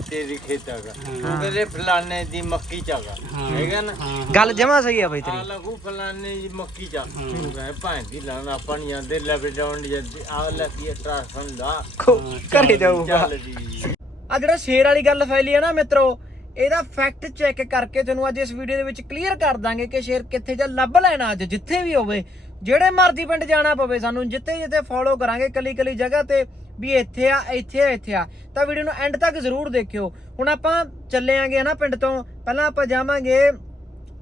ਤੇਰੀ ਖੇਤਾਂ ਦਾ ਉਹ ਕਹਿੰਦੇ ਫਲਾਣੇ ਦੀ ਮੱਕੀ ਚਾਗਾ ਹੈਗਾ। ਨਾ? ਗੱਲ ਜਮਾ ਸਹੀ ਆ ਬਈ ਆ ਤੇਰੀ ਲਗੂ ਫਲਾਣੇ ਦੀ ਮੱਕੀ ਚਾ। ਤੂੰ ਕਹੇ ਭਾਂ ਦੀ ਲਾਣਾ ਆਪਾਂ ਨਹੀਂ ਜਾਂਦੇ ਲੈਵਲ ਡਾਊਨ ਜਾਂਦੇ। ਆ ਲੱਗੀ ਟ੍ਰਾਂਸਫਰ ਦਾ। ਖੋ- ਘਰੇ ਜਾਊਗਾ ਚੱਲਦੀ ਆ ਜਿਹੜਾ ਸ਼ੇਰ ਵਾਲੀ ਗੱਲ ਫੈਲੀ ਹੈ ਨਾ ਮਿੱਤਰੋ ਇਹਦਾ ਫੈਕਟ ਚੈੱਕ ਕਰਕੇ ਤੁਹਾਨੂੰ ਅੱਜ ਇਸ ਵੀਡੀਓ ਦੇ ਵਿੱਚ ਕਲੀਅਰ ਕਰ ਦਾਂਗੇ ਕਿ ਸ਼ੇਰ ਕਿੱਥੇ ਜਾਂ ਲੱਭ ਲੈਣਾ ਅੱਜ ਜਿੱਥੇ ਵੀ ਹੋਵੇ। ਜਿਹੜੇ ਮਰਜ਼ੀ ਪਿੰਡ ਜਾਣਾ ਪਵੇ, ਸਾਨੂੰ ਜਿੱਥੇ ਜਿੱਥੇ ਫੋਲੋ ਕਰਾਂਗੇ ਕੱਲੀ ਕੱਲੀ ਜਗ੍ਹਾ ਤੇ ਵੀ ਇੱਥੇ ਆ ਇੱਥੇ ਆ ਇੱਥੇ ਆ, ਤਾਂ ਵੀਡੀਓ ਨੂੰ ਐਂਡ ਤੱਕ ਜ਼ਰੂਰ ਦੇਖਿਓ। ਹੁਣ ਆਪਾਂ ਚੱਲੇ ਆਂਗੇ ਨਾ ਪਿੰਡ ਤੋਂ, ਪਹਿਲਾਂ ਆਪਾਂ ਜਾਵਾਂਗੇ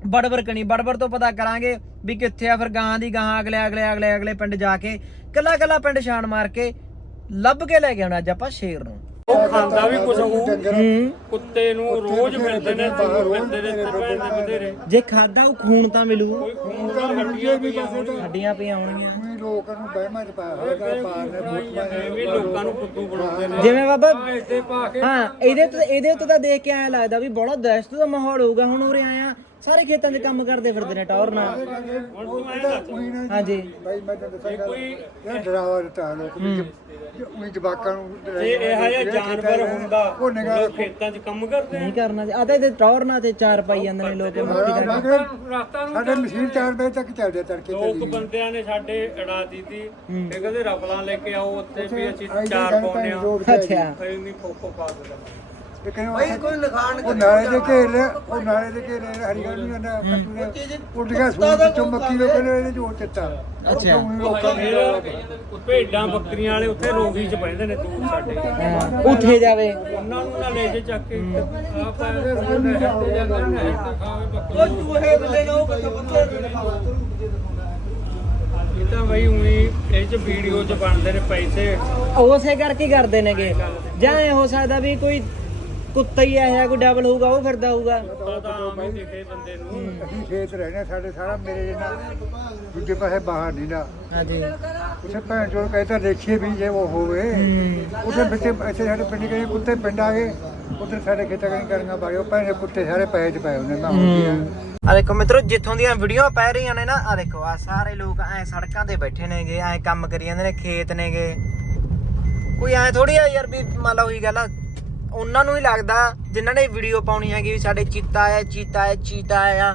ਬੜਬਰ ਕਣੀ, ਬੜਬਰ ਤੋਂ ਪਤਾ ਕਰਾਂਗੇ ਵੀ ਕਿੱਥੇ ਆ, ਫਿਰ ਗਾਂ ਦੀ ਗਾਂ ਅਗਲੇ ਅਗਲੇ ਅਗਲੇ ਅਗਲੇ ਪਿੰਡ ਜਾ ਕੇ, ਕੱਲਾ ਕੱਲਾ ਪਿੰਡ ਛਾਣ ਮਾਰ ਕੇ ਲੱਭ ਕੇ ਲੈ ਕੇ ਆਉਣਾ ਅੱਜ ਆਪਾਂ ਸ਼ੇਰ ਨੂੰ। ਉਹ ਖਾਂਦਾ ਵੀ ਕੁਛ ਉਹ ਹੂੰ ਕੁੱਤੇ ਨੂੰ ਰੋਜ਼ ਮਿਲਦੇ ਨੇ ਮਿਲਦੇ ਨੇ ਦੇ ਬਥੇਰੇ ਜੇ ਖਾਦਾ ਉਹ ਖੂਨ ਤਾਂ ਮਿਲੂ। ਕੋਈ ਖੂਨ ਦਾ ਹੱਡੀਆਂ ਵੀ ਪਾਸੇ ਹੱਡੀਆਂ ਪਈਆਂ ਹੋਣਗੀਆਂ। ਵੀ ਲੋਕਾਂ ਨੂੰ ਬਹਿਮਾਂ ਚ ਪਾਇਆ ਹੋਇਆ ਬਾਹਰ ਨੇ ਫੋਟੋਆਂ ਐਵੇਂ ਲੋਕਾਂ ਨੂੰ ਫੁੱਦੂ ਬਣਾਉਂਦੇ ਨੇ। ਜਿਵੇਂ ਬਾਬਾ ਇੱਥੇ ਪਾ ਕੇ ਹਾਂ ਇਹਦੇ ਤੇ ਇਹਦੇ ਉੱਤੇ ਤਾਂ ਦੇਖ ਕੇ ਐਂ ਲੱਗਦਾ ਵੀ ਬੜਾ ਦਹਿਸ਼ਤ ਦਾ ਮਾਹੌਲ ਹੋਊਗਾ। ਹੁਣ ਉਰੇ ਆਇਆ ਸਾਰੇ ਖੇਤਾਂ 'ਚ ਕੰਮ ਕਰਦੇ ਫਿਰਦੇ ਨੇ ਟੌਰ ਨਾਲ। ਹਾਂਜੀ। ਭਾਈ ਮੈਂ ਤਾਂ ਦੱਸਾਂਗਾ ਇਹ ਡਰਾਵਾ ਦਿੱਤਾ ਲੋਕ ਵੀ ਉਹੀ ਜਵਾਕਾਂ ਨੂੰ ਜੇ ਇਹੋ ਜਿਹਾ ਜਾਨਵਰ ਹੁੰਦਾ ਉਹ ਨਿਗਾਹ ਲੋਕ ਖੇਤਾਂ 'ਚ ਕੰਮ ਕਰਦੇ ਨਹੀਂ ਕਰਨਾ ਆ ਤਾਂ ਇਹਦੇ ਟੌਰ ਨਾਲ ਤੇ ਚਾਰ ਪਾਈ ਜਾਂਦੇ ਨੇ ਲੋਕ ਸਾਡੇ ਮਸ਼ੀਨ 4 ਵਜੇ ਤੱਕ ਚੱਲਦੇ ਤੜਕੇ ਲੋਕ ਬੰਦਿਆਂ ਨੇ ਸਾਡੇ ਅੜਾ ਦਿੱਤੀ। ਇਹ ਕਹਿੰਦੇ ਰਫਲਾਂ ਲੈ ਕੇ ਆਓ ਉੱਥੇ ਵੀ ਅਸੀਂ ਆਈ ਚਾਰ ਪਾਉਨੇ ਆ। ਰੋਡ ਤੇ ਅੱਛਾ। ਫੇਰ ਨਹੀਂ ਫੋਕੋ ਪਾ ਦਿੰਦਾ ਇਹ ਕਹਿੰਦੇ ਕੋਈ ਨਖਾਣ ਉਹ ਨਾਲੇ ਦੇ ਘੇਰ ਲਿਆ, ਉਹ ਨਾਲੇ ਦੇ ਘੇਰ ਲਿਆ, ਹਰੀ ਗੱਲ ਨਹੀਂ ਕਹਿੰਦਾ ਕੱਟੂ ਨੇ ਉੱਡੀਆਂ ਸੂਰ ਚੋਂ ਮੱਕੀ ਦੇ ਕਹਿੰਦੇ ਇਹਦੇ ਜੋ ਚਿੱਟਾ। ਅੱਛਾ। ਲੋਕਾਂ ਫਿਰ ਭੇਡਾਂ ਬੱਕਰੀਆਂ ਵਾਲੇ ਉੱਥੇ ਰੋਗੀ 'ਚ ਬੈਠਦੇ ਨੇ ਦੂਰ ਸਾਡੇ। ਹਾਂ, ਉੱਥੇ ਜਾਵੇ। ਉਹਨਾਂ ਨੂੰ ਨਾ ਲੈ ਜੇ ਚੱਕ ਕੇ ਆਪਾਂ ਇਹਦੇ ਸਾਹਮਣੇ ਹੱਟੇ ਜਾਂਦੇ ਨੇ ਨਹਿਰ ਤੇ ਖਾਵੇ ਬੱਕਰੀ। ਉਹ ਚੂਹੇ ਬੰਦੇ ਨੂੰ ਇਹ ਤਾਂ ਬਈ ਉਹੀ ਇਹ ਚ ਵੀਡੀਓ ਚ ਬਣਦੇ ਨੇ ਪੈਸੇ। ਉਸੇ ਕਰਕੇ ਕਰਦੇ ਨੇਗੇ। ਜਾਂ ਇਹ ਹੋ ਸਕਦਾ ਵੀ ਕੋਈ ਕੁੱਤਾ ਹੀ ਆਇਆ ਕੋਈ ਡਬਲ ਹੋਊਗਾ ਉਹ ਫਿਰਦਾ ਹੋਊਗਾ। ਅਸੀਂ ਖੇਤ ਰਹਿੰਦੇ ਸਾਡੇ ਸਾਰਾ ਮੇਰੇ ਜਿੰਨਾ ਦੂਜੇ ਪਾਸੇ ਬਾਹਰ ਨਹੀਂ ਨਾ। ਹਾਂਜੀ। ਉਸੇ ਭੈਣ ਚੋਰ ਕਹਿੰਦਾ ਦੇਖੀਏ ਵੀ ਜੇ ਉਹ ਹੋਵੇ। ਉਹਦੇ ਵਿੱਚ ਇੱਥੇ ਸਾਡੇ ਪਿੰਡ ਗਏ ਕੁੱਤੇ ਪਿੰਡ ਆ ਗਏ। ਉਧਰ ਸਾਡੇ ਖੇਤਾਂ ਕਹੀਂ ਕਰੀਆਂ ਬਾੜੇ ਉਹ ਭੈਣ ਦੇ ਕੁੱਤੇ ਸਾਰੇ ਪਏ ਚ ਪਏ ਉਹਨੇ ਮੈਂ ਹੁੰਦੀ ਆ ਆ ਦੇਖੋ ਮਿੱਤਰੋ ਜਿੱਥੋਂ ਦੀਆਂ ਵੀਡੀਓ ਪੈ ਰਹੀਆਂ ਨੇ ਨਾ ਆ ਦੇਖੋ ਆ ਸਾਰੇ ਲੋਕ ਐ ਸੜਕਾਂ ਤੇ ਬੈਠੇ ਨੇਗੇ ਐ ਕੰਮ ਕਰੀ ਜਾਂਦੇ ਨੇ ਖੇਤ ਨੇਗੇ। ਕੋਈ ਐ ਥੋੜੀ ਆ ਯਾਰ ਵੀ ਮੰਨ ਲਓ ਉਹੀ ਗੱਲ ਆ ਉਹਨਾਂ ਨੂੰ ਹੀ ਲੱਗਦਾ ਜਿਨ੍ਹਾਂ ਨੇ ਵੀਡੀਓ ਪਾਉਣੀ ਹੈਗੀ ਵੀ ਸਾਡੇ ਚੀਤਾ ਆਇਆ ਚੀਤਾ ਆਇਆ ਚੀਤਾ ਆਇਆ।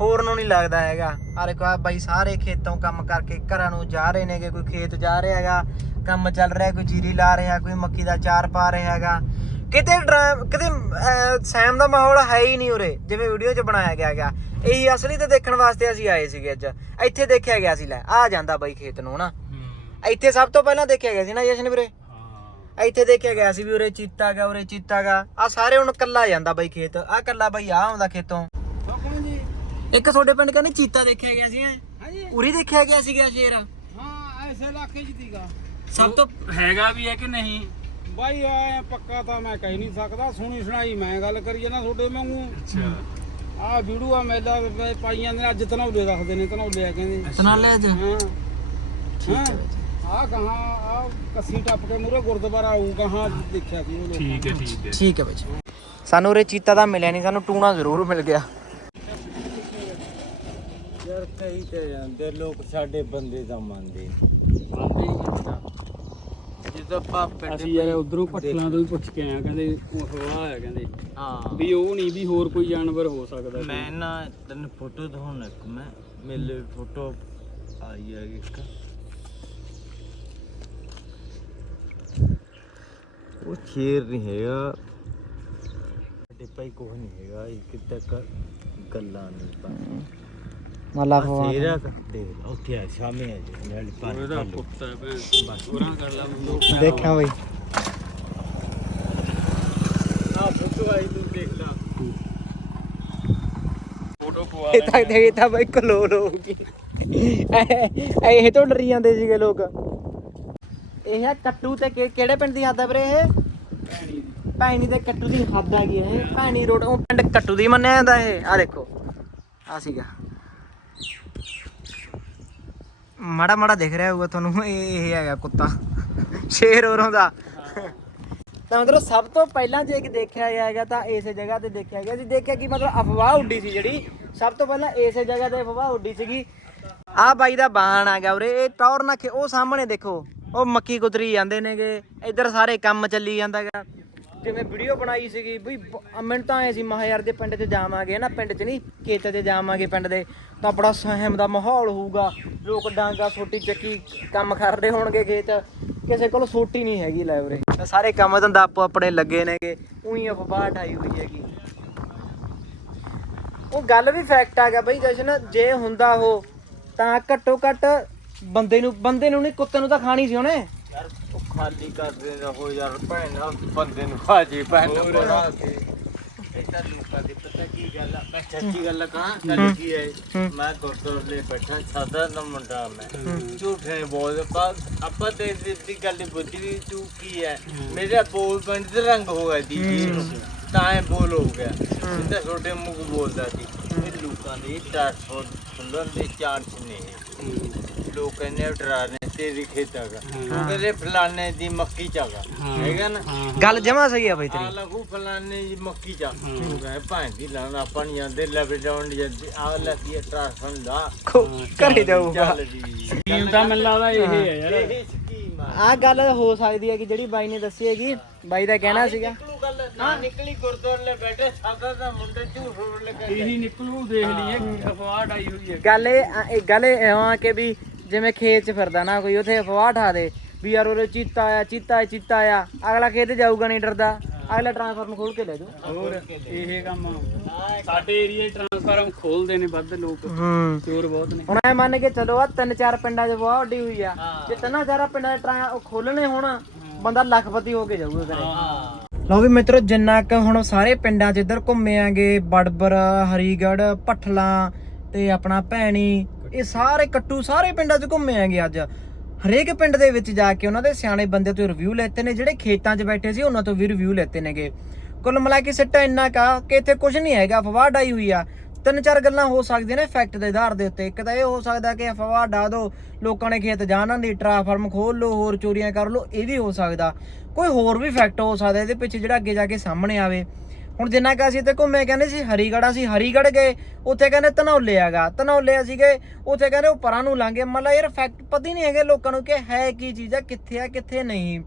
ਹੋਰ ਨੂੰ ਨਹੀਂ ਲੱਗਦਾ ਹੈਗਾ। ਆ ਦੇਖੋ ਆ ਬਾਈ ਸਾਰੇ ਖੇਤੋਂ ਕੰਮ ਕਰਕੇ ਘਰਾਂ ਨੂੰ ਜਾ ਰਹੇ ਨੇਗੇ ਕੋਈ ਖੇਤ ਜਾ ਰਿਹਾ ਹੈਗਾ ਕੰਮ ਚੱਲ ਰਿਹਾ ਕੋਈ ਜੀਰੀ ਲਾ ਰਿਹਾ ਕੋਈ ਮੱਕੀ ਦਾ ਚਾਰ ਪਾ ਰਿਹਾ ਹੈਗਾ। ਕਿਤੇ ਕਿਤੇ ਸੈਮ ਦਾ ਮਾਹੌਲ ਹੈ ਹੀ ਨਹੀਂ ਉਰੇ ਜਿਵੇਂ ਵੀਡੀਓ 'ਚ ਬਣਾਇਆ ਗਿਆ ਹੈਗਾ। ਇਹੀ ਅਸਲੀ ਤੇ ਦੇਖਣ ਵਾਸਤੇ ਅਸੀਂ ਆਏ ਸੀਗੇ ਅੱਜ। ਇੱਥੇ ਦੇਖਿਆ ਗਿਆ ਸੀ ਲੈ ਆ ਜਾਂਦਾ ਬਾਈ ਖੇਤ ਨੂੰ ਨਾ ਇੱਥੇ ਸਭ ਤੋਂ ਪਹਿਲਾਂ ਦੇਖਿਆ ਗਿਆ ਸੀ ਨਾ ਜਸ਼ਨ ਵੀਰੇ? ਇੱਥੇ ਦੇਖਿਆ ਗਿਆ ਸੀ ਵੀ ਉਰੇ ਚੀਤਾ ਗਾ ਉਰੇ ਚੀਤਾ ਗਾ। ਆ ਸਾਰੇ ਹੁਣ ਕੱਲਾ ਜਾਂਦਾ ਬਾਈ ਖੇਤ। ਆ ਕੱਲਾ ਬਾਈ ਆ ਆਉਂਦਾ ਖੇਤੋਂ। ਇੱਕ ਤੁਹਾਡੇ ਪਿੰਡ ਕਹਿੰਦੇ ਚੀਤਾ ਦੇਖਿਆ ਗਿਆ ਸੀ ਹਾਂਜੀ। ਉਰੀ ਦੇਖਿਆ ਗਿਆ ਸੀਗਾ ਸ਼ੇਰ। ਹਾਂ ਐਸੇ ਇਲਾਕੇ 'ਚ ਦੀਗਾ ਸਭ ਤੋਂ ਹੈਗਾ ਵੀ ਹੈ ਕਿ ਨਹੀਂ? ਬਾਈ ਐ ਪੱਕਾ ਤਾਂ ਮੈਂ ਕਹਿ ਨਹੀਂ ਸਕਦਾ। ਸੁਣੀ ਸੁਣਾਈ ਮੈਂ ਗੱਲ ਕਰੀ ਜਾਣਾ ਤੁਹਾਡੇ ਵਾਂਗੂ। ਅੱਛਾ। ਆ ਵੀਡੀਓ ਆ ਮੇਲਾ ਪ- ਪਾਈਆਂ ਨੇ ਅੱਜ ਧਨੌਲੇ ਰੱਖਦੇ ਨੇ ਧਨੌਲੇ ਆ ਕਹਿੰਦੇ। ਤਨਾਲੇ ਅੱਜ? ਹਾਂ। ਹਾਂ ਆ ਕਹਾਂ ਆ ਕੱਸੀ ਟੱਪ ਕੇ ਮੂਰੇ ਗੁਰਦੁਆਰਾ ਆਊ ਕਹਾਂ ਦੇਖਿਆ ਸੀ ਉਹ ਠੀਕ ਹੈ ਠੀਕ ਠੀਕ ਹੈ ਬਾਈ ਜੀ। ਸਾਨੂੰ ਉਰੇ ਚੀਤਾ ਤਾਂ ਮਿਲਿਆ ਨਹੀਂ ਸਾਨੂੰ ਟੂਣਾ ਜ਼ਰੂਰ ਮਿਲ ਗਿਆ। ਯਾਰ ਕਈ ਤੇ ਜਾਂਦੇ ਲੋਕ ਸਾਡੇ ਬੰਦੇ ਦਾ ਮੰਨਦੇ। ਜਦੋਂ ਪਾਪੇ ਅਸੀਂ ਯਾਰ ਉਧਰੋਂ ਪੱਟਲਾਂ ਤੋਂ ਵੀ ਪੁੱਛ ਕੇ ਆਇਆ ਕਹਿੰਦੇ ਉਹ ਹਵਾ ਆ ਕਹਿੰਦੇ। ਹਾਂ। ਵੀ ਉਹ ਨਹੀਂ ਵੀ ਹੋਰ ਕੋਈ ਜਾਨਵਰ ਹੋ ਸਕਦਾ ਸੀ। ਮੈਂ ਨਾ ਤੈਨੂੰ ਫੋਟੋ ਦਿਖਾਉਣਾ ਇੱਕ ਮੈਂ ਮੇਲੇ ਫੋਟੋ ਆਈ ਹੈ ਇੱਕ। ਉਹ ਸ਼ੇਰ ਨਹੀਂ ਹੈਗਾ। ਸਾਡੇ ਭਾਈ ਕੋਹ ਨਹੀਂ ਹੈਗਾ ਇੱਕ ਤੱਕ ਗੱਲਾਂ ਨਹੀਂ ਪਾ ਮੱਲਾ ਸ਼ੇਰ ਆ ਦੇਖ ਲਾ, ਉੱਥੇ ਆ ਸਾਹਮਣੇ ਆ ਜੀ ਨਾਲ ਪਾਣੀ ਉਹਦਾ ਪਾਣੀ। ਪੁੱਤ ਹੈ ਭੈਣ ਬਸ। ਉਰਾਂ ਕਰ ਲਾ ਲੋਕ ਦੇਖਾਂ ਬਾਈ। ਆਹ ਫੋਟੋ ਆਈ ਤੂੰ ਦੇਖ ਲਾ। ਫੋਟੋ ਪਵਾ ਇਹ ਤਾਂ ਇਹ ਤਾਂ ਬਾਈ ਕਲੋਲ ਹੋਊਗੀ ਇਹ ਇਹ ਤੋਂ ਡਰੀ ਜਾਂਦੇ ਸੀਗੇ ਲੋਕ। ਇਹ ਹੈ ਕੱਟੂ ਤੇ ਕਿ- ਕਿਹੜੇ ਪਿੰਡ ਦੀ ਹੱਦ ਹੈ ਵੀਰੇ ਇਹ? ਭੈਣੀ ਤੇ ਕੱਟੂ ਦੀ ਹੱਦ ਆ ਗਈ ਇਹ। ਭੈਣੀ ਰੋਡ, ਉਹ ਪਿੰਡ ਕੱਟੂ ਦੀ ਮੰਨਿਆ ਜਾਂਦਾ ਇਹ। ਆ ਦੇਖੋ। ਆ ਸੀਗਾ। ਮਾੜਾ ਮਾੜਾ ਦਿਖ ਰਿਹਾ ਹੋਊਗਾ ਤੁਹਾਨੂੰ। ਇਹ ਇਹ ਹੈਗਾ ਕੁੱਤਾ। ਸ਼ੇਰ ਹੋਰੋਂ ਦਾ। ਤਾਂ ਮਤਲਬ ਸਭ ਤੋਂ ਪਹਿਲਾਂ ਜੇ ਇੱਕ ਦੇਖਿਆ ਗਿਆ ਹੈਗਾ ਤਾਂ ਇਸੇ ਜਗ੍ਹਾ ਤੇ ਦੇਖਿਆ ਗਿਆ। ਸੀ ਦੇਖਿਆ ਕਿ ਮਤਲਬ ਅਫਵਾਹ ਉੱਡੀ ਸੀ ਜਿਹੜੀ, ਸਭ ਤੋਂ ਪਹਿਲਾਂ ਇਸੇ ਜਗ੍ਹਾ ਤੇ ਅਫਵਾਹ ਉੱਡੀ ਸੀਗੀ। ਆ ਬਾਈ ਦਾ ਬਾਣ ਆ ਗਿਆ ਉਰੇ ਇਹ ਟੌਰ ਨਾ ਖੇ ਉਹ ਸਾਹਮਣੇ ਦੇਖੋ। ਉਹ ਮੱਕੀ ਕੁਤਰੀ ਜਾਂਦੇ ਨੇਗੇ, ਇੱਧਰ ਸਾਰੇ ਕੰਮ ਚੱਲੀ ਜਾਂਦਾ ਗਾ। ਜਿਵੇਂ ਵੀਡੀਓ ਬਣਾਈ ਸੀਗੀ, ਬਈ ਬ- ਮੈਨੂੰ ਤਾਂ ਐ ਸੀ ਮਹਾ ਯਾਰ ਦੇ ਪਿੰਡ 'ਚ ਜਾਵਾਂਗੇ ਨਾ, ਪਿੰਡ 'ਚ ਨਹੀਂ, ਖੇਤ 'ਚ ਜਾਵਾਂਗੇ ਪਿੰਡ ਦੇ, ਤਾਂ ਬੜਾ ਸਹਿਮ ਦਾ ਮਾਹੌਲ ਹੋਊਗਾ। ਲੋਕ ਡਾਂਗਾ, ਸੋਟੀ ਚੱਕੀ ਕੰਮ ਕਰਦੇ ਹੋਣਗੇ ਖੇਤ। ਕਿਸੇ ਕੋਲ ਸੋਟੀ ਨਹੀਂ ਹੈਗੀ ਲੈ ਤਾਂ ਸਾਰੇ ਕੰਮ ਧੰਦਾ ਆਪੋ ਆਪਣੇ ਲੱਗੇ ਨੇਗੇ, ਉਹੀ ਅਫਵਾਹ ਠਾਈ ਹੋਈ ਹੈਗੀ। ਉਹ ਗੱਲ ਵੀ ਫੈਕਟ ਆ ਗਿਆ ਬਈ ਜਸ਼ਨ, ਜੇ ਹੁੰਦਾ ਉਹ, ਤਾਂ ਘੱਟੋ ਘੱਟ ਬੰਦੇ ਨੂੰ ਬੰਦੇ ਨੂੰ ਨਹੀਂ ਕੁੱਤੇ ਨੂੰ ਤਾਂ ਖਾਣੀ ਸੀ ਉਹਨੇ। ਯਾਰ ਉਹ ਖਾਲੀ ਕਰਦੇ ਰਹੋ ਯਾਰ ਭੈਣ ਬੰਦੇ ਨੂੰ ਖਾ ਜੀ ਭੈਣ ਨੂੰ ਬਣਾ ਕੇ। ਇਦਾਂ ਲੋਕਾਂ ਦੀ ਪਤਾ ਕੀ ਗੱਲ ਆ? ਮੈਂ ਸੱਚੀ ਗੱਲ ਕਹਾਂ? ਗੱਲ ਕੀ ਹੈ? ਮੈਂ ਗੁਰਦੁਆਰੇ ਬੈਠਾ ਸਾਦਾ ਦਾ ਮੁੰਡਾ ਮੈਂ। ਝੂਠ ਬੋਲ ਆਪਾਂ ਤੇ ਦੀ ਗੱਲ ਦੀ ਬੁੱਧੀ ਵੀ ਤੂੰ ਕੀ ਹੈ? ਮੇਰਾ ਬੋਲ ਬੰਦ ਦਾ ਰੰਗ ਹੋ ਗਿਆ ਨੂੰ। ਤਾਂ ਇਹ ਬੋਲ ਹੋ ਗਿਆ। ਸਿੱਧਾ ਛੋਟੇ ਮੂੰਹ ਬੋਲਦਾ ਸੀ। ਇਹ ਲੋਕਾਂ ਦੇ ਟ੍ਰਾਂਸਪੋਰਟ ਸੁਣਨ ਦੇ ਚਾਂਸ ਨਹੀਂ ਲੋਕ ਕਹਿੰਦੇ ਡਰਾ ਨੇ ਤੇਰੀ ਖੇਤ ਹੈਗਾ ਉਹ ਕਹਿੰਦੇ ਫਲਾਣੇ ਦੀ ਮੱਕੀ ਚਾਗਾ ਹੈਗਾ ਨਾ? ਗੱਲ ਜਮਾ ਸਹੀ ਆ ਬਈ ਆ ਤੇਰੀ ਲਗੂ ਫਲਾਣੇ ਦੀ ਮੱਕੀ ਚਾ ਉਹ ਕਹਿੰਦੇ ਭਾਂ ਦੀ ਲਾਣ ਆਪਾਂ ਨਹੀਂ ਜਾਂਦੇ। ਲੈਵੇ ਡਾਉਣ ਜਾਂਦੇ ਆ ਲੱਗੀ ਟ੍ਰਾਂਸਫਰ ਲਾ ਖੋ- ਘਰੇ ਜਾਊਗਾ। ਚੱਲ ਜੀ। ਸਕੀਮ ਤਾਂ ਮੈਨੂੰ ਲੱਗਦਾ ਇਹ ਹੈ ਯਾਰ। ਇਹ ਸਕੀਮ ਆ। ਆ ਗੱਲ ਹੋ ਸਕਦੀ ਹੈ ਕਿ ਜਿਹੜੀ ਬਾਈ ਨੇ ਦੱਸੀ ਹੈਗੀ ਬਾਈ ਦਾ ਕਹਿਣਾ ਸੀਗਾ। ਨਿਕਲੂ ਗੱਲ ਨਾ ਨਿਕਲੀ ਗੁਰਦੁਆਰੇ ਲੈ ਬੈਠੇ ਸਾਦਾ ਦਾ ਮੁੰਡੇ ਝੂਠ ਰੋੜ ਲੱਗਾ ਇਹੀ ਨਿਕਲੂ ਦੇਖ ਲਈਏ ਅਫਵਾਹ ਡਾਈ ਹੋਈ ਹੈ। ਗੱਲ ਇਹ ਇਹ ਗੱਲ ਇਹ ਆ ਕਿ ਵੀ ਜਿਵੇਂ ਖੇਤ 'ਚ ਫਿਰਦਾ ਨਾ ਕੋਈ ਉਥੇ ਅਫਵਾਹ ਠਾ ਦੇ ਵੀ ਯਾਰ ਉਹਦੇ ਚੀਤਾ ਆਇਆ ਚੀਤਾ ਆਇਆ ਚੀਤਾ ਆਇਆ। ਅਗਲਾ ਖੇਤ ਜਾਊਗਾ ਨਹੀਂ ਡਰਦਾ। ਅਗਲਾ ਟ੍ਰਾਂਸਫਾਰਮ ਖੋਲ ਕੇ ਲੈ ਜਾਊ। ਹੋਰ ਇਹ ਕੰਮ ਸਾਡੇ ਏਰੀਏ ਟ੍ਰਾਂਸਫਾਰਮ ਖੋਲਦੇ ਨੇ ਵੱਧ ਲੋਕ। ਹੂੰ। ਚੋਰ ਬਹੁਤ ਨੇ। ਹੁਣ ਐ ਮੰਨ ਕੇ ਚਲੋ ਆ ਤਿੰਨ ਚਾਰ ਪਿੰਡਾਂ 'ਚ ਬਹੁਤ ਵੱਡੀ ਹੋਈ ਆ। ਜੇ ਤਿੰਨਾਂ ਚਾਰਾਂ ਪਿੰਡਾਂ 'ਚ ਟਰਾਂ ਉਹ ਖੋਲਣੇ ਹੋਣ ਬੰਦਾ ਲੱਖਪਤੀ ਹੋ ਕੇ ਜਾਊਗਾ ਕਰੇ ਲਓ ਵੀ ਮਿੱਤਰੋ ਜਿੰਨਾ ਕ ਹੁਣ ਸਾਰੇ ਪਿੰਡਾਂ 'ਚ ਇੱਧਰ ਘੁੰਮੇ ਆਂਗੇ ਬੜਬਰ ਹਰੀਗੜ੍ਹ ਪਠਲਾ ਤੇ ਆਪਣਾ ਭੈਣੀ ਇਹ ਸਾਰੇ ਕੱਟੂ ਸਾਰੇ ਪਿੰਡਾਂ 'ਚ ਘੁੰਮੇ ਆਂਗੇ ਅੱਜ। ਹਰੇਕ ਪਿੰਡ ਦੇ ਵਿੱਚ ਜਾ ਕੇ ਉਹਨਾਂ ਦੇ ਸਿਆਣੇ ਬੰਦੇ ਤੋਂ ਰਿਵਿਊ ਲੈਤੇ ਨੇ, ਜਿਹੜੇ ਖੇਤਾਂ 'ਚ ਬੈਠੇ ਸੀ ਉਹਨਾਂ ਤੋਂ ਵੀ ਰਿਵਿਊ ਲੈਤੇ ਨੇਗੇ। ਕੁੱਲ ਮਿਲਾ ਕੇ ਸਿੱਟਾ ਇੰਨਾ ਕਾ ਕਿ ਇੱਥੇ ਕੁਝ ਨਹੀਂ ਹੈਗਾ, ਅਫਵਾਹ ਡਾਈ ਹੋਈ ਆ। ਤਿੰਨ ਚਾਰ ਗੱਲਾਂ ਹੋ ਸਕਦੀਆਂ ਨੇ ਫੈਕਟ ਦੇ ਆਧਾਰ ਦੇ ਉੱਤੇ। ਇੱਕ ਤਾਂ ਇਹ ਹੋ ਸਕਦਾ ਕਿ ਅਫਵਾਹ ਡਾ ਦੋ, ਲੋਕਾਂ ਨੇ ਖੇਤ ਜਾਣਨ ਦੀ, ਟ੍ਰਾਂਸਫਾਰਮ ਖੋਲ ਲੋ ਹੋਰ ਚੋਰੀਆਂ ਕਰ ਲੋ ਇਹ ਵੀ ਹੋ ਸਕਦਾ। ਕੋਈ ਹੋਰ ਵੀ ਫੈਕਟ ਹੋ ਸਕਦਾ, ਇਹਦੇ ਪਿੱਛੇ ਜਿਹੜਾ ਅੱਗੇ ਜਾ ਕੇ ਸਾਹਮਣੇ ਆਵੇ। ਹੁਣ ਜਿੰਨਾ ਕਿ ਅਸੀਂ ਇੱਥੇ ਘੁੰਮੇ ਕਹਿੰਦੇ ਸੀ ਹਰੀਗੜ੍ਹ, ਅਸੀਂ ਹਰੀਗੜ੍ਹ ਗਏ, ਉੱਥੇ ਕਹਿੰਦੇ ਧਨੌਲੇ ਹੈਗਾ। ਧਨੌਲੇ ਅਸੀਂ ਗਏ, ਉੱਥੇ ਕਹਿੰਦੇ ਉਹ ਪਰਾਂ ਨੂੰ ਲੰਘੇ ਮਤਲਬ ਯਾਰ ਫੈਕਟ ਪਤਾ ਹੀ ਨਹੀਂ ਹੈਗੇ ਲੋਕਾਂ ਨੂੰ ਕਿ ਹੈ ਕੀ ਚੀਜ਼ ਹੈ ਕਿੱਥੇ ਹੈ ਕਿੱਥੇ ਨਹੀਂ।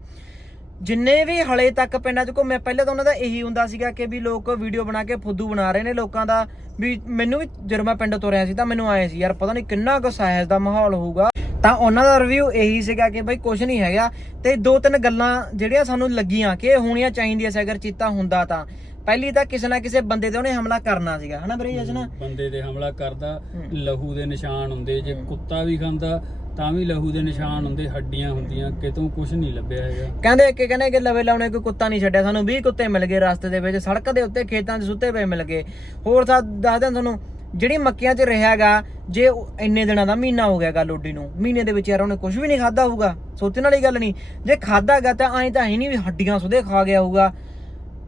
ਜਿੰਨੇ ਵੀ ਹਲੇ ਤੱਕ ਪਿੰਡਾਂ 'ਚ ਘੁੰਮੇ, ਪਹਿਲਾਂ ਤਾਂ ਉਹਨਾਂ ਦਾ ਇਹੀ ਹੁੰਦਾ ਸੀਗਾ ਕਿ ਵੀ ਲੋਕ ਵੀਡੀਓ ਬਣਾ ਕੇ ਫੁੱਦੂ ਬਣਾ ਰਹੇ ਨੇ ਲੋਕਾਂ ਦਾ। ਵੀ ਮੈਨੂੰ ਵੀ ਜਦੋਂ ਮੈਂ ਪਿੰਡ ਤੋਂ ਰਿਹਾ ਸੀ ਤਾਂ ਮੈਨੂੰ ਆਏ ਸੀ, ਯਾਰ ਪਤਾ ਨਹੀਂ ਕਿੰਨਾ ਕੁ ਸਾਇਜ਼ ਦਾ ਮਾਹੌਲ ਹੋਊਗਾ। ਤਾਂ ਉਹਨਾਂ ਦਾ ਰਿਵਿਊ ਇਹੀ ਸੀਗਾ ਕਿ ਬਈ ਕੁਝ ਨਹੀਂ ਹੈਗਾ। ਤੇ ਦੋ ਤਿੰਨ ਗੱਲਾਂ ਜਿਹੜੀਆਂ ਸਾਨੂੰ ਲੱਗੀਆਂ ਕਿ ਹੋਣੀਆਂ ਚਾਹੀਦੀਆਂ ਸੀ, ਅਗਰ ਚੀਤਾ ਹੁੰਦਾ ਤਾਂ। ਪਹਿਲੀ ਤਾਂ ਕਿਸੇ ਨਾ ਕਿਸੇ ਬੰਦੇ ਤੇ ਉਹਨੇ ਹਮਲਾ ਕਰਨਾ ਸੀਗਾ। ਹਨਾ ਵੀਰੇ ਜਸਨਾ ਬੰਦੇ ਤੇ ਹਮਲਾ ਕਰਦਾ ਲਹੂ ਦੇ ਨਿਸ਼ਾਨ ਹੁੰਦੇ ਜੇ ਕੁੱਤਾ ਵੀ ਖਾਂਦਾ ਤਾਂ ਵੀ ਲਹੂ ਦੇ ਨਿਸ਼ਾਨ ਹੁੰਦੇ ਹੱਡੀਆਂ ਹੁੰਦੀਆਂ ਕਿਤੋਂ ਕੁਝ ਨਹੀਂ ਲੱਭਿਆ ਹੈਗਾ। ਕਹਿੰਦੇ ਕਿ ਕਹਿੰਦੇ ਕਿ ਲਵੇ ਲਾਉਣੇ ਕੋਈ ਕੁੱਤਾ ਨਹੀਂ ਛੱਡਿਆ ਸਾਨੂੰ 20 ਕੁੱਤੇ ਮਿਲ ਗਏ ਰਸਤੇ ਦੇ ਵਿੱਚ ਸੜਕ ਦੇ ਉੱਤੇ ਖੇਤਾਂ 'ਚ ਸੁੱਤੇ ਪਏ ਮਿਲ ਗਏ। ਹੋਰ ਤਾਂ ਦੱਸਦੇ ਤੁਹਾਨੂੰ ਜਿਹੜੀ ਮੱਕੀਆਂ 'ਚ ਰਿਹਾਗਾ ਜੇ ਇੰਨੇ ਦਿਨਾਂ ਦਾ ਮਹੀਨਾ ਹੋ ਗਿਆਗਾ ਲੋਡੀ ਨੂੰ ਮਹੀਨੇ ਦੇ ਵਿੱਚ ਯਾਰ ਉਹਨੇ ਕੁਝ ਵੀ ਨਹੀਂ ਖਾਦਾ ਹੋਊਗਾ ਸੋਚਣ ਵਾਲੀ ਗੱਲ ਨਹੀਂ। ਜੇ ਖਾਦਾਗਾ ਤਾਂ ਐਂ ਤਾਂ ਹੀ ਨਹੀਂ ਵੀ ਹੱਡੀਆਂ ਸੁਦੇ ਖਾ ਗਿਆ ਹੋਊਗਾ।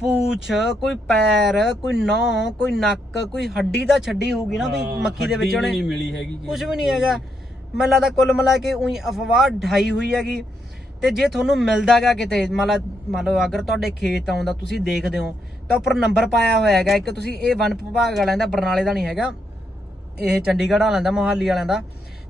ਪੂਛ ਕੋਈ ਪੈਰ ਕੋਈ ਨੌ ਕੋਈ ਨੱਕ ਕੋਈ ਹੱਡੀ ਤਾਂ ਛੱਡੀ ਹੋਊਗੀ ਨਾ ਵੀ ਮੱਕੀ ਦੇ ਵਿੱਚ ਉਹਨੇ ਨਹੀਂ ਮਿਲੀ ਹੈਗੀ ਕੁਝ ਵੀ ਨਹੀਂ ਹੈਗਾ। ਮੈਨੂੰ ਲੱਗਦਾ ਕੁੱਲ ਮਿਲਾ ਕੇ ਉਹੀ ਅਫਵਾਹ ਢਾਈ ਹੋਈ ਹੈਗੀ। ਤੇ ਜੇ ਤੁਹਾਨੂੰ ਮਿਲਦਾਗਾ ਕਿਤੇ ਮੰਨ ਲਾ ਮੰਨ ਲਓ ਅਗਰ ਤੁਹਾਡੇ ਖੇਤ ਆਉਂਦਾ ਤੁਸੀਂ ਦੇਖਦੇ ਹੋ ਤਾਂ ਉੱਪਰ ਨੰਬਰ ਪਾਇਆ ਹੋਇਆ ਹੈਗਾ। ਇੱਕ ਤੁਸੀਂ ਇਹ ਵਨ ਵਿਭਾਗ ਵਾਲਿਆਂ ਦਾ ਬਰਨਾਲੇ ਦਾ ਨਹੀਂ ਹੈਗਾ। ਇਹ ਚੰਡੀਗੜ੍ਹ ਵਾਲਿਆਂ ਦਾ ਮੋਹਾਲੀ ਵਾਲਿਆਂ ਦਾ।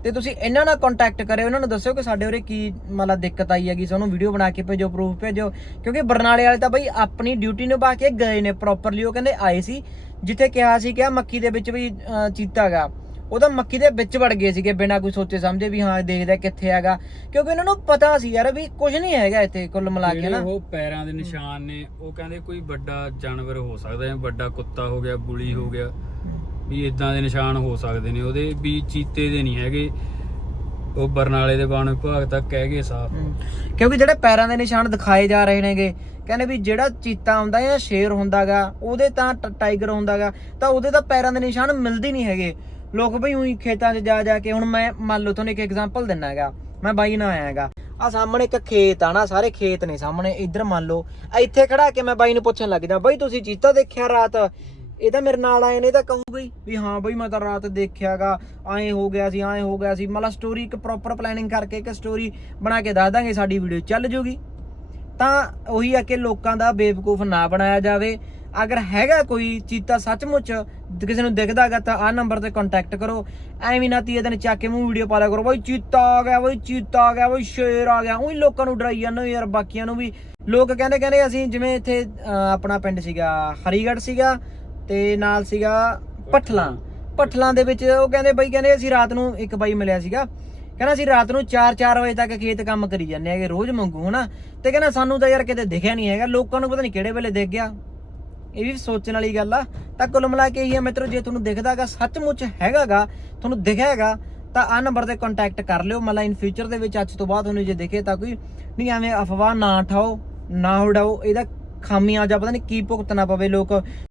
ਤੇ ਤੁਸੀਂ ਇਹਨਾਂ ਨਾਲ ਕੰਟੈਕਟ ਕਰਿਓ ਇਹਨਾਂ ਨੂੰ ਦੱਸਿਓ ਕਿ ਸਾਡੇ ਉਰੇ ਕੀ ਮਤਲਬ ਦਿੱਕਤ ਆਈ ਹੈਗੀ ਸਾਨੂੰ ਵੀਡੀਓ ਬਣਾ ਕੇ ਭੇਜੋ ਪ੍ਰੂਫ ਭੇਜੋ। ਕਿਉਂਕਿ ਬਰਨਾਲੇ ਵਾਲੇ ਤਾਂ ਬਈ ਆਪਣੀ ਡਿਊਟੀ ਨਿਭਾ ਕੇ ਗਏ ਨੇ ਪ੍ਰੋਪਰਲੀ ਉਹ ਕਹਿੰਦੇ ਆਏ ਸੀ ਜਿੱਥੇ ਕਿਹਾ ਸੀ ਕਿ ਆ ਮੱਕੀ ਦੇ ਵਿੱਚ ਵੀ ਚੀਤਾ ਗਾ। ਉਹ ਤਾਂ ਮੱਕੀ ਦੇ ਵਿੱਚ ਵੜ ਗਏ ਸੀਗੇ ਬਿਨਾਂ ਕੋਈ ਸੋਚੇ ਸਮਝੇ ਵੀ ਹਾਂ ਦੇਖਦਾ ਕਿੱਥੇ ਹੈਗਾ। ਕਿਉਂਕਿ ਉਹਨਾਂ ਨੂੰ ਪਤਾ ਸੀ ਯਾਰ ਵੀ ਕੁਝ ਨਹੀਂ ਹੈਗਾ ਇੱਥੇ ਕੁੱਲ ਮਿਲਾ ਕੇ ਨਾ। ਉਹ ਪੈਰਾਂ ਦੇ ਨਿਸ਼ਾਨ ਨੇ ਉਹ ਕਹਿੰਦੇ ਕੋਈ ਵੱਡਾ ਜਾਨਵਰ ਹੋ ਸਕਦਾ ਹੈ ਵੱਡਾ ਕੁੱਤਾ ਹੋ ਗਿਆ ਬੁਲੀ ਹੋ ਗਿਆ। ਵੀ ਇਦਾਂ ਦੇ ਨਿਸ਼ਾਨ ਹੋ ਸਕਦੇ ਨੇ। ਉਹਦੇ ਵੀ ਚੀਤੇ ਦੇ ਨਹੀਂ ਹੈਗੇ। ਉਹ ਬਰਨਾਲੇ ਦੇ ਬਾਣ ਵਿਭਾਗ ਤੱਕ ਕਹਿ ਗਏ ਸਾਫ਼। ਕਿਉਂਕਿ ਜਿਹੜੇ ਪੈਰਾਂ ਦੇ ਨਿਸ਼ਾਨ ਦਿਖਾਏ ਜਾ ਰਹੇ ਨੇਗੇ, ਕਹਿੰਦੇ ਵੀ ਜਿਹੜਾ ਚੀਤਾ ਹੁੰਦਾ ਜਾਂ ਸ਼ੇਰ ਹੁੰਦਾਗਾ, ਉਹਦੇ ਤਾਂ ਟਾਈਗਰ ਹੁੰਦਾਗਾ, ਤਾਂ ਉਹਦੇ ਤਾਂ ਪੈਰਾਂ ਦੇ ਨਿਸ਼ਾਨ ਮਿਲਦੇ ਨਹੀਂ ਹੈਗੇ। ਲੋਕ ਬਈ ਉਹੀ ਖੇਤਾਂ 'ਚ ਜਾ ਜਾ ਕੇ, ਹੁਣ ਮੈਂ ਮੰਨ ਲਓ ਤੁਹਾਨੂੰ ਇੱਕ ਐਗਜ਼ਾਮਪਲ ਦਿੰਨਾ ਹੈਗਾ। ਮੈਂ ਬਾਈ ਨਾਲ ਆਇਆ ਹੈਗਾ। ਆ ਸਾਹਮਣੇ ਇੱਕ ਖੇਤ ਆ ਨਾ, ਸਾਰੇ ਖੇਤ ਨੇ ਸਾਹਮਣੇ। ਇੱਧਰ ਮੰਨ ਲਓ, ਇੱਥੇ ਖੜਾ ਕੇ ਮੈਂ ਬਾਈ ਨੂੰ ਪੁੱਛਣ ਲੱਗ ਜਾ, ਬਾਈ ਤੁਸੀਂ ਚੀਤਾ ਦੇਖਿਆ ਰਾਤ? ਇਹ ਤਾਂ ਮੇਰੇ ਨਾਲ ਆਏ ਨੇ, ਇਹ ਤਾਂ ਕਹੂਗਾ ਹੀ ਵੀ ਹਾਂ ਬਈ, ਮੈਂ ਤਾਂ ਰਾਤ ਦੇਖਿਆਗਾ ਐਂ ਹੋ ਗਿਆ ਸੀ ਐਂ ਹੋ ਗਿਆ ਸੀ। ਮਤਲਬ ਸਟੋਰੀ ਇੱਕ ਪ੍ਰੋਪਰ ਪਲੈਨਿੰਗ ਕਰਕੇ ਇੱਕ ਸਟੋਰੀ ਬਣਾ ਕੇ ਦੱਸ ਦਾਂਗੇ ਸਾਡੀ ਵੀਡੀਓ ਚੱਲ ਜੂਗੀ। ਤਾਂ ਉਹੀ ਆ ਕਿ ਲੋਕਾਂ ਦਾ ਬੇਵਕੂਫ ਨਾ ਬਣਾਇਆ ਜਾਵੇ। ਅਗਰ ਹੈਗਾ ਕੋਈ ਚੀਤਾ ਸੱਚਮੁੱਚ ਕਿਸੇ ਨੂੰ ਦਿਖਦਾਗਾ, ਤਾਂ ਆਹ ਨੰਬਰ ਤੇ ਕੰਟੈਕਟ ਕਰੋ। ਐਵੇਂ ਨਾ ਤੀਏ ਦਿਨ ਚੱਕ ਕੇ ਮੂੰਹ ਵੀਡੀਓ ਪਾ ਲਿਆ ਕਰੋ। ਬਈ ਚੀਤਾ ਆ ਗਿਆ, ਬਈ ਚੀਤਾ ਆ ਗਿਆ, ਬਈ ਸ਼ੇਰ ਆ ਗਿਆ। ਉਹੀ ਲੋਕਾਂ ਨੂੰ ਡਰਾਈ ਜਾਂਦੇ ਯਾਰ, ਬਾਕੀਆਂ ਨੂੰ ਵੀ। ਲੋਕ ਕਹਿੰਦੇ ਕਹਿੰਦੇ ਅਸੀਂ ਜਿਵੇਂ ਇੱਥੇ ਆਪਣਾ ਪਿੰਡ ਸੀਗਾ, ਹਰੀਗੜ੍ਹ ਸੀਗਾ। ਤੇ ਨਾਲ ਸੀਗਾ ਪਠਲਾਂ ਪਠਲਾਂ ਦੇ ਵਿੱਚ ਉਹ ਕਹਿੰਦੇ ਬਈ, ਕਹਿੰਦੇ ਅਸੀਂ ਰਾਤ ਨੂੰ ਇੱਕ ਬਾਈ ਮਿਲਿਆ ਸੀਗਾ। ਕਹਿੰਦਾ ਅਸੀਂ ਰਾਤ ਨੂੰ 4-4 ਵਜੇ ਤੱਕ ਖੇਤ ਕੰਮ ਕਰੀ ਜਾਂਦੇ ਹੈਗੇ, ਰੋਜ਼ ਮੰਗੂ, ਹਨਾ? ਤੇ ਕਹਿੰਦਾ ਸਾਨੂੰ ਤਾਂ ਯਾਰ ਕਿਤੇ ਦਿਖਿਆ ਨਹੀਂ ਹੈਗਾ। ਲੋਕਾਂ ਨੂੰ ਪਤਾ ਨਹੀਂ ਕਿਹੜੇ ਵੇਲੇ ਦਿਖ ਗਿਆ। ਇਹ ਵੀ ਸੋਚਣ ਵਾਲੀ ਗੱਲ ਆ। ਤਾਂ ਕੁੱਲ ਮਿਲਾ ਕੇ ਇਹੀ ਆ ਮਿੱਤਰੋ, ਜੇ ਤੁਹਾਨੂੰ ਦਿਖਦਾਗਾ, ਸੱਚਮੁੱਚ ਹੈਗਾਗਾ, ਤੁਹਾਨੂੰ ਦਿਖਿਆ ਹੈਗਾ ਤਾਂ ਆ ਨੰਬਰ ਤੇ ਕੰਟੈਕਟ ਕਰ ਲਿਓ। ਮਤਲਬ ਇਨ ਫਿਊਚਰ ਦੇ ਵਿੱਚ, ਅੱਜ ਤੋਂ ਬਾਅਦ ਤੁਹਾਨੂੰ ਜੇ ਦਿਖੇ ਤਾਂ ਕੋਈ ਨਹੀਂ, ਐਵੇਂ ਅਫਵਾਹ ਨਾ ਠਾਓ ਨਾ ਉਡਾਓ। ਇਹਦਾ ਖਾਮੀਆਂ ਜਾਂ ਪਤਾ ਨਹੀਂ ਕੀ ਭੁਗਤਣਾ ਪਵੇ ਲੋਕ।